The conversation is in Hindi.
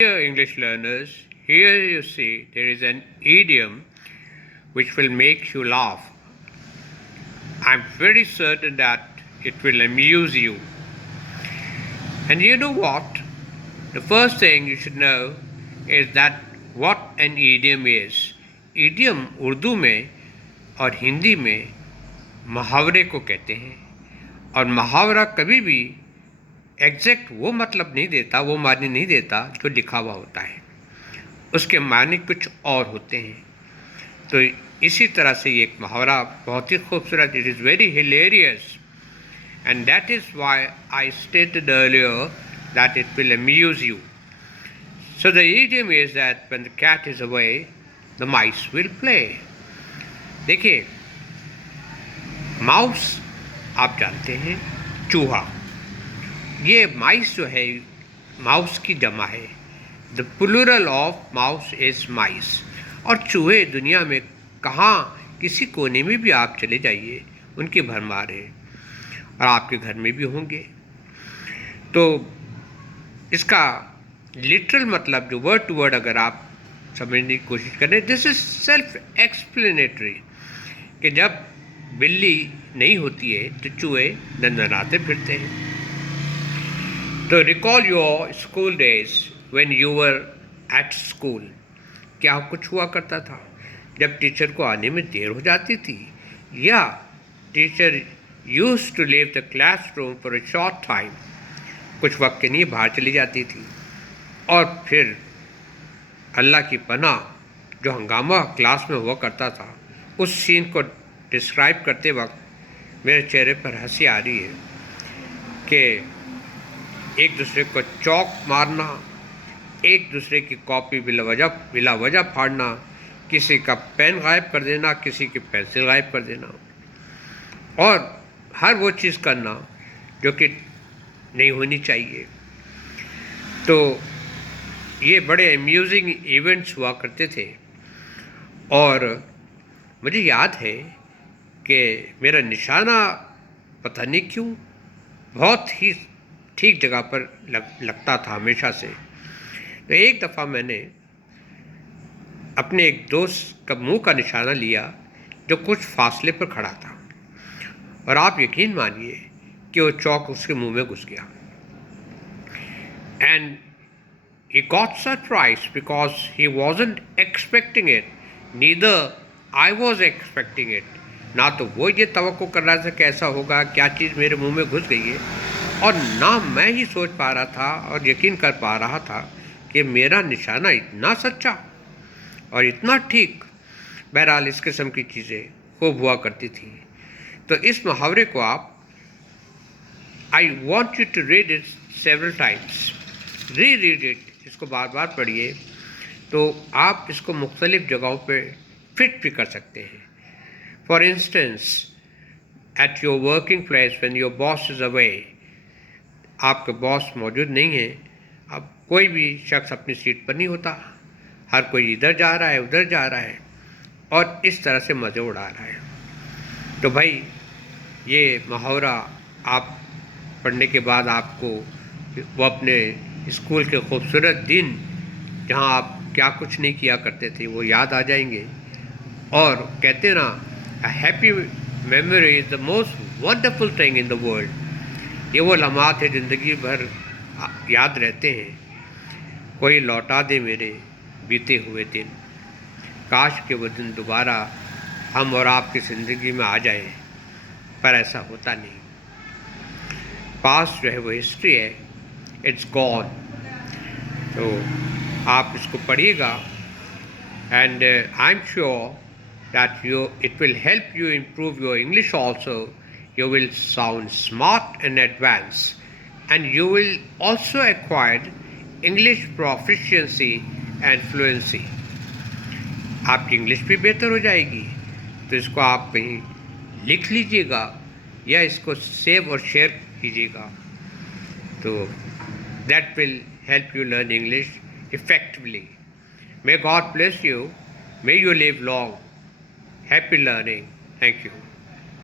Dear English learners, here you see there is an idiom which will make you laugh. I'm very certain that it will amuse you. And you know what? The first thing you should know is that what an idiom is. Idiom Urdu में और हिंदी में मुहावरे को कहते हैं, और मुहावरा कभी भी एग्जैक्ट वो मतलब नहीं देता, वो मायने नहीं देता जो लिखा हुआ होता है। उसके मायने कुछ और होते हैं। तो इसी तरह से ये एक मुहावरा बहुत ही खूबसूरत, it is very hilarious, and that is why I stated earlier that it will amuse you. So the idiom is that when the cat is away, the mice will play. देखिए, माउस आप जानते हैं, चूहा. ये माइस जो है, माउस की जमा है. The plural of mouse is mice. और चूहे दुनिया में कहाँ, किसी कोने में भी आप चले जाइए, उनकी भरमार है, और आपके घर में भी होंगे. तो इसका लिटरल मतलब जो वर्ड टू वर्ड अगर आप समझने की कोशिश करें, दिस इज सेल्फ एक्सप्लेनेटरी, कि जब बिल्ली नहीं होती है तो चूहे नंदनाते फिरते हैं. तो recall your school days when you were at school. क्या कुछ हुआ करता था जब टीचर को आने में देर हो जाती थी, या teacher used to leave the classroom for a short time, कुछ वक्त के लिए बाहर चली जाती थी, और फिर अल्लाह की पनाह जो हंगामा क्लास में हुआ करता था, उस सीन को डिस्क्राइब करते वक्त मेरे चेहरे पर हंसी आ रही है कि एक दूसरे को चौक मारना, एक दूसरे की कॉपी बिला वजह फाड़ना, किसी का पेन गायब कर देना, किसी की पेंसिल गायब कर देना, और हर वो चीज़ करना जो कि नहीं होनी चाहिए. तो ये बड़े अम्यूजिंग इवेंट्स हुआ करते थे. और मुझे याद है कि मेरा निशाना पता नहीं क्यों बहुत ही ठीक जगह पर लगता था हमेशा से. तो एक दफ़ा मैंने अपने एक दोस्त का मुंह का निशाना लिया जो कुछ फासले पर खड़ा था, और आप यकीन मानिए कि वो चौक उसके मुंह में घुस गया. And he got surprised because he wasn't expecting it. Neither I was expecting it. ना तो वो ये तवक्को कर रहा था कैसा होगा, क्या चीज़ मेरे मुंह में घुस गई है, और ना मैं ही सोच पा रहा था और यकीन कर पा रहा था कि मेरा निशाना इतना सच्चा और इतना ठीक. बहरहाल इस किस्म की चीज़ें खूब हुआ करती थी. तो इस मुहावरे को आप, I want you to read it several times, read it, इसको बार बार पढ़िए, तो आप इसको मुख्तलिफ़ जगहों पे फिट भी कर सकते हैं. For instance, at your working place when your boss is away, आपके बॉस मौजूद नहीं है, अब कोई भी शख्स अपनी सीट पर नहीं होता, हर कोई इधर जा रहा है, उधर जा रहा है, और इस तरह से मज़े उड़ा रहा है. तो भाई ये मुहावरा आप पढ़ने के बाद आपको वो अपने स्कूल के खूबसूरत दिन जहाँ आप क्या कुछ नहीं किया करते थे वो याद आ जाएंगे. और कहते ना, a happy memory is the most wonderful thing in the world. ये वो लम्हात है ज़िंदगी भर याद रहते हैं. कोई लौटा दे मेरे बीते हुए दिन, काश के वो दिन दोबारा हम और आपकी ज़िंदगी में आ जाए, पर ऐसा होता नहीं. पास्ट जो है वो हिस्ट्री है, इट्स गॉन. तो आप इसको पढ़िएगा, and I am sure that it will help you improve your English also. You will sound smart and advance, and you will also acquired English proficiency and fluency. आपकी इंग्लिश भी बेहतर हो जाएगी. तो इसको आप कहीं लिख लीजिएगा या इसको सेव और शेयर कीजिएगा. तो that will help you learn English effectively. May God bless you. May you live long. Happy learning. Thank you.